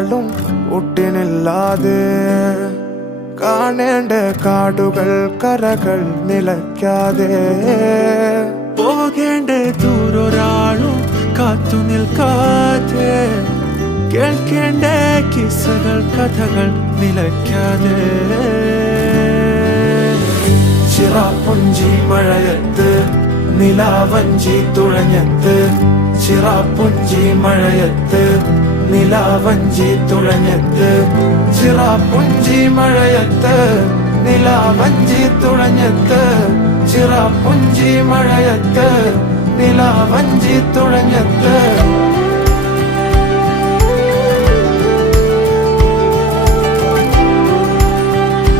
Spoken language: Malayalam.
ഒരാളും ഒട്ടിനില്ലാതെ കാണേണ്ട കാടുകൾ കരകൾ നിലയ്ക്കാതെ പോകേണ്ട ദൂരൊരാളും കാത്തു നിൽക്കാതെ കേൾക്കേണ്ട കിസ്സകൾ കഥകൾ നിലയ്ക്കാതെ ചിറാപ്പുഞ്ചി മഴയത്ത് നിലാവഞ്ചി തുഴഞ്ഞത്ത് ചിറാപ്പുഞ്ചി മഴയത്ത് നിലാവഞ്ചി തുഴഞ്ഞത്ത് ചിറാപ്പുഞ്ചി മഴയത്ത് നിലാവഞ്ചി തുഴഞ്ഞത്ത് ചിറാപ്പുഞ്ചി മഴയത്ത് നിലാവഞ്ചി തുഴഞ്ഞത്ത്